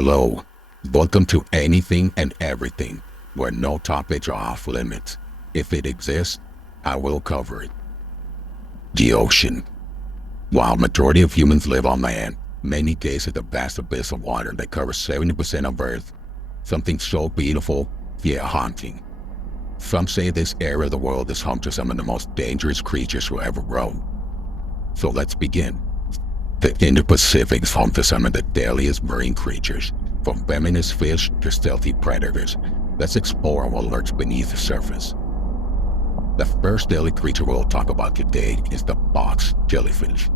Hello, welcome to Anything and Everything, where no topics are off limits. If it exists, I will cover it. The ocean. While majority of humans live on land, many gaze at the vast abyss of water that covers 70% of Earth. Something so beautiful, yet haunting. Some say this area of the world is home to some of the most dangerous creatures who ever roam. So let's begin. The Indo-Pacific is home to some of the deadliest marine creatures, from venomous fish to stealthy predators. Let's explore what lurks beneath the surface. The first deadly creature we'll talk about today is the box jellyfish.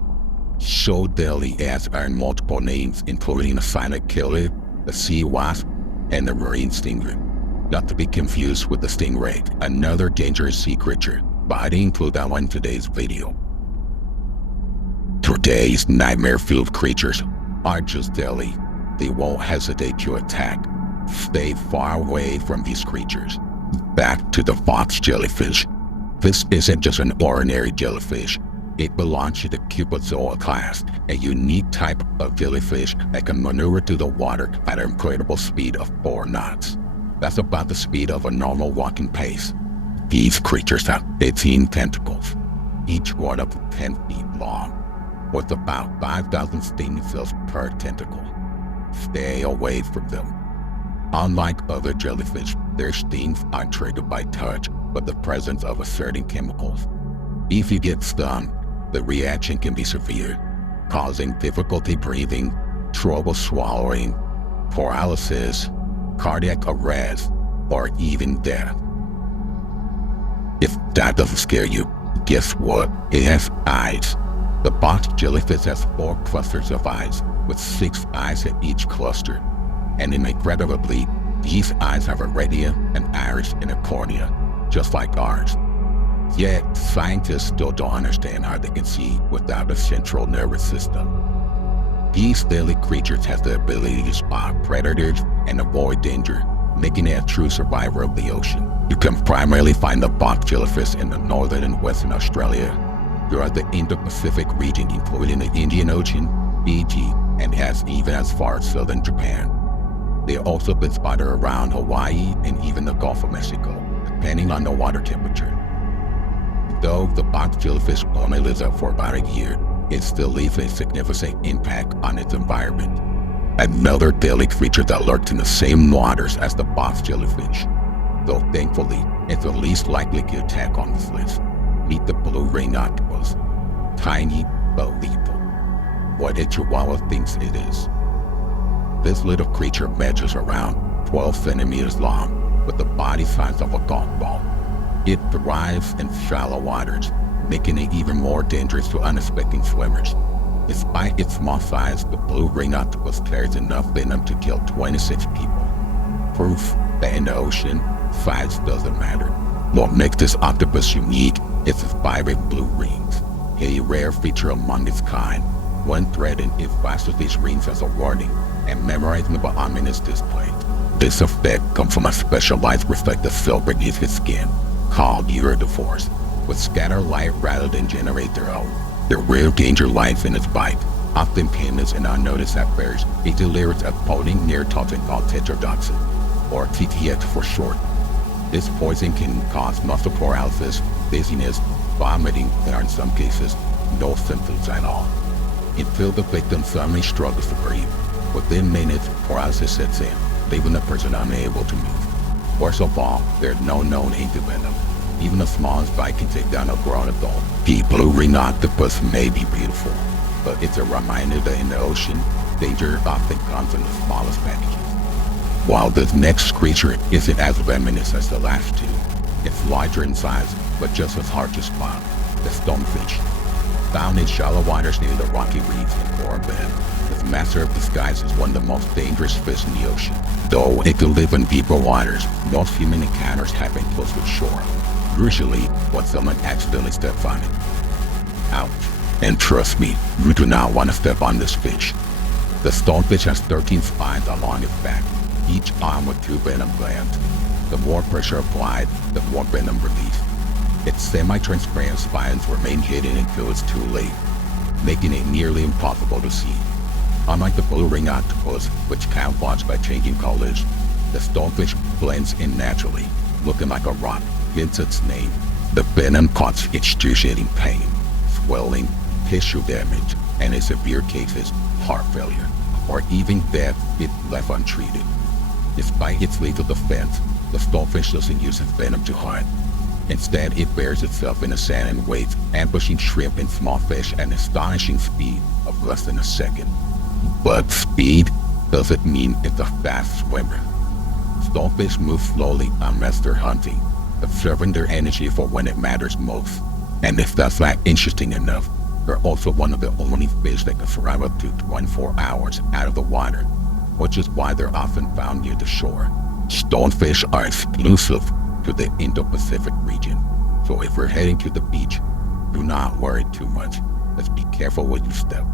So deadly it has earned multiple names, including the silent killer, the sea wasp, and the marine stinger. Not to be confused with the stingray, another dangerous sea creature, but I didn't include that one in today's video. Today's nightmare-filled creatures aren't just deadly. They won't hesitate to attack. Stay far away from these creatures. Back to the box jellyfish. This isn't just an ordinary jellyfish. It belongs to the Cubozoa class, a unique type of jellyfish that can maneuver through the water at an incredible speed of 4 knots. That's about the speed of a normal walking pace. These creatures have 18 tentacles, each one of 10 feet long, with about 5,000 stinging cells per tentacle. Stay away from them. Unlike other jellyfish, their stings aren't triggered by touch, but the presence of certain chemicals. If you get stung, the reaction can be severe, causing difficulty breathing, trouble swallowing, paralysis, cardiac arrest, or even death. If that doesn't scare you, guess what? It has eyes. The box jellyfish has 4 clusters of eyes, with 6 eyes at each cluster. And incredibly, these eyes have a retina, an iris, and a cornea, just like ours. Yet, scientists still don't understand how they can see without a central nervous system. These deadly creatures have the ability to spot predators and avoid danger, making it a true survivor of the ocean. You can primarily find the box jellyfish in the northern and western Australia, throughout the Indo-Pacific region, including the Indian Ocean, Fiji, and even as far as southern Japan. They have also been spotted around Hawaii and even the Gulf of Mexico, depending on the water temperature. Though the box jellyfish only lives up for about a year, it still leaves a significant impact on its environment. Another deadly creature that lurks in the same waters as the box jellyfish, though thankfully it's the least likely to attack on this list. Meet the blue ring octopus. Tiny but lethal. What a chihuahua thinks it is. This little creature measures around 12 centimeters long, with the body size of a golf ball. It thrives in shallow waters, making it even more dangerous to unsuspecting swimmers. Despite its small size, the blue ring octopus carries enough venom to kill 26 people. Proof that in the ocean, size doesn't matter. What makes this octopus unique is its vibrant blue rings, a rare feature among its kind. When threatened, it flashes these rings as a warning and memorizing the ominous display. This effect comes from a specialized reflective film beneath its skin, called iridophoros, which scatter light rather than generate their own. The real danger lies in its bite, often painless and unnoticed at first. It delivers a potent neurotoxin called tetrodotoxin, or TTX for short. This poison can cause muscle paralysis, dizziness, vomiting, and in some cases, no symptoms at all. Until the victim suddenly struggles to breathe. Within minutes, paralysis sets in, leaving the person unable to move. Worst of all, there's no known antivenom. Even the smallest bite can take down a grown adult. The blue ring octopus may be beautiful, but it's a reminder that in the ocean, danger often comes in the smallest packages. While this next creature isn't as venomous as the last two, it's larger in size, but just as hard to spot. The stonefish. Found in shallow waters near the rocky reefs and coral bed, this master of disguise is one of the most dangerous fish in the ocean. Though it can live in deeper waters, most human encounters happen close to shore, usually when someone accidentally steps on it. Ouch. And trust me, you do not want to step on this fish. The stonefish has 13 spines along its back, each armed with 2 venom glands. The more pressure applied, the more venom released. Its semi-transparent spines remain hidden until it's too late, making it nearly impossible to see. Unlike the blue ring octopus, which camouflages by changing colors, the stonefish blends in naturally, looking like a rock, hence its name. The venom causes excruciating pain, swelling, tissue damage, and in severe cases, heart failure, or even death if left untreated. Despite its lethal defense, the stonefish doesn't use its venom to hunt. Instead, it buries itself in the sand and waits, ambushing shrimp and small fish at an astonishing speed of less than a second. But speed doesn't mean it's a fast swimmer. Stonefish move slowly unless they're hunting, observing their energy for when it matters most. And if that's not interesting enough, they're also one of the only fish that can survive up to 24 hours out of the water, which is why they're often found near the shore. Stonefish are exclusive to the Indo-Pacific region, so if we're heading to the beach, do not worry too much. Let's be careful where you step.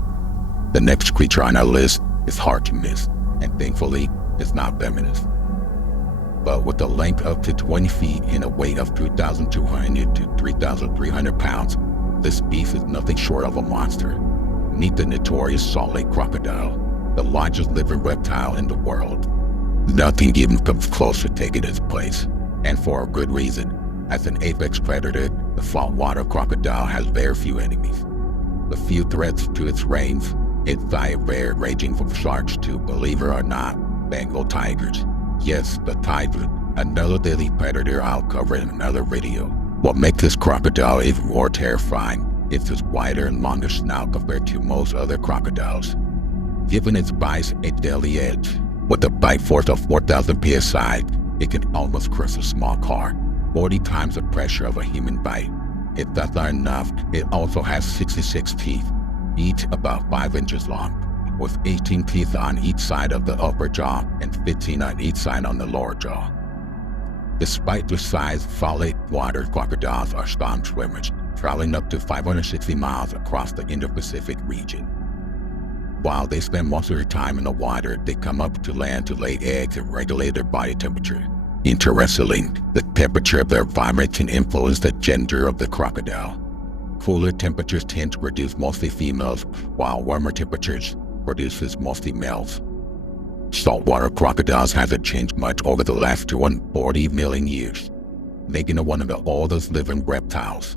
The next creature on our list is hard to miss, and thankfully, it's not venomous. But with a length up to 20 feet and a weight of 2,200 to 3,300 pounds, this beast is nothing short of a monster. Meet the notorious Salt Lake crocodile, the largest living reptile in the world. Nothing even comes close to taking its place, and for a good reason. As an apex predator, the saltwater crocodile has very few enemies. The few threats to its range, its diet varied ranging from sharks to, believe it or not, Bengal tigers. Yes, the tiger, another deadly predator I'll cover in another video. What makes this crocodile even more terrifying is its wider and longer snout compared to most other crocodiles, giving its bites a deadly edge. With a bite force of 4,000 psi, it can almost crush a small car, 40 times the pressure of a human bite. If that's not enough, it also has 66 teeth, each about 5 inches long, with 18 teeth on each side of the upper jaw and 15 on each side on the lower jaw. Despite their size, saltwater crocodiles are strong swimmers, traveling up to 560 miles across the Indo-Pacific region. While they spend most of their time in the water, they come up to land to lay eggs and regulate their body temperature. Interestingly, the temperature of their environment can influence the gender of the crocodile. Cooler temperatures tend to produce mostly females, while warmer temperatures produces mostly males. Saltwater crocodiles haven't changed much over the last 240 million years, making it one of the oldest living reptiles,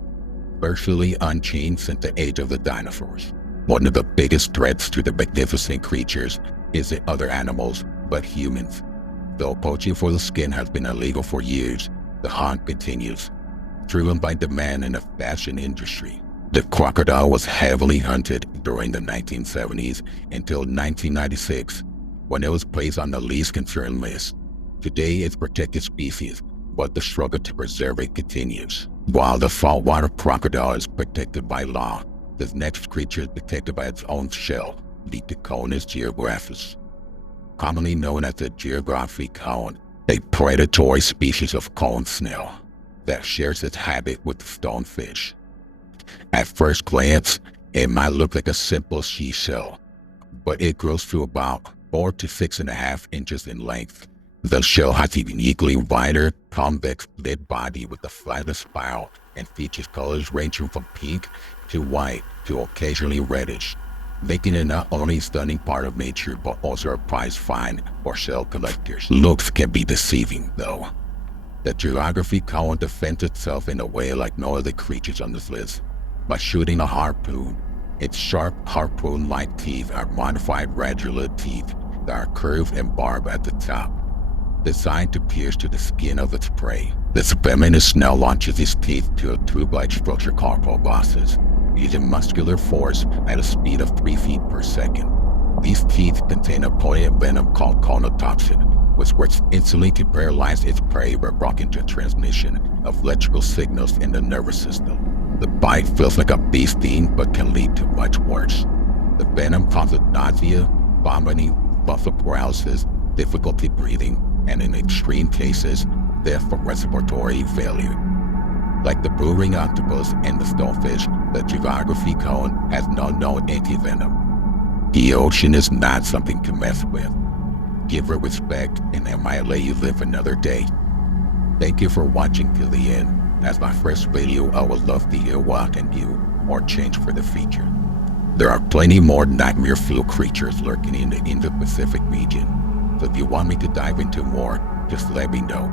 virtually unchanged since the age of the dinosaurs. One of the biggest threats to the magnificent creatures isn't other animals, but humans. Though poaching for the skin has been illegal for years, the hunt continues, driven by demand in the fashion industry. The crocodile was heavily hunted during the 1970s until 1996, when it was placed on the least concern list. Today it's protected species, but the struggle to preserve it continues. While the saltwater crocodile is protected by law, this next creature is protected by its own shell, the Tachonus geographus. Commonly known as the geographic cone, a predatory species of cone snail that shares its habit with the stonefish. At first glance, it might look like a simple seashell, but it grows to about 4 to 6.5 inches in length. The shell has a uniquely wider, convex lid body with a flatter spiral and features colors ranging from pink to white to occasionally reddish, making it not only a stunning part of nature but also a prized find for shell collectors. Looks can be deceiving, though. The geography cone defends itself in a way like no other creatures on this list, by shooting a harpoon. Its sharp harpoon-like teeth are modified radula teeth that are curved and barbed at the top, designed to pierce to the skin of its prey. This venomous snail launches its teeth to a tube-like structure called proboscis, using muscular force at a speed of 3 feet per second. These teeth contain a potent venom called conotoxin, which works instantly to paralyze its prey by blocking the transmission of electrical signals in the nervous system. The bite feels like a bee sting but can lead to much worse. The venom causes nausea, vomiting, muscle paralysis, difficulty breathing, and in extreme cases, death from respiratory failure. Like the blue ring octopus and the stonefish, the geography cone has no known anti-venom. The ocean is not something to mess with. Give it respect and it might let you live another day. Thank you for watching to the end. As my first video, I would love to hear what I can do or change for the future. There are plenty more nightmare-filled creatures lurking in the Indo-Pacific region. So if you want me to dive into more, just let me know.